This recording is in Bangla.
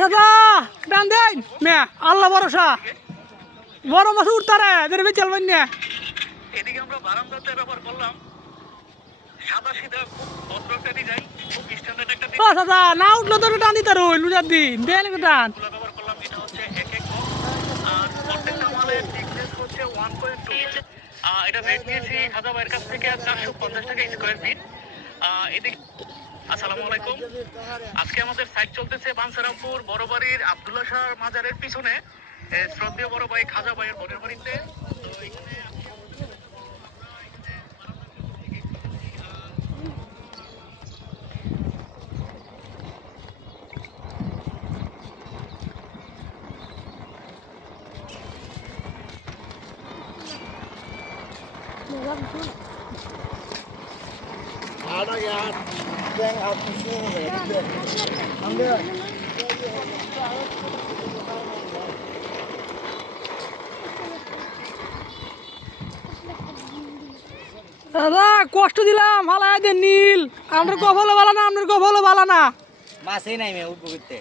দাদা ডান দেন মে আল্লাহ ভরসা বড় মাছ উঠতারে এদের বেচাল মানে এদিকে আমরা বারান্দাতে ব্যবহার করলাম সাদা সিধা খুব ভদ্র একটা ডিজাইন, খুব স্ট্যান্ডার্ড একটা ডিজাইন। দাদা না উঠলো তো টান দিতে রইল লুজার দিন দেন টান ব্যবহার করলাম। এটা হচ্ছে এক এক বক্স আর প্রত্যেকটা মালের thickness হচ্ছে 1.2। এটা রেট নিয়েছি খাজা ভাইয়ের কাছ থেকে 450 টাকা স্কয়ার ফিট। এদিকে আসসালামু আলাইকুম। আজকে আমাদের সাইট চলতেছে বাঞ্ছারামপুর বড়বাড়ির আব্দুল্লাহ শাহ মাজারের পিছনে শ্রদ্ধেয় বড় ভাই খাজা ভাইয়ের বোনের বাড়িতে। তো এখানে Ada ya, yang aku sini, ambil. দাদা কষ্ট দিলাম ভালো নীল আমার কপালে ভালো না আপনার কপালে ভালো না Masih naik ya, udah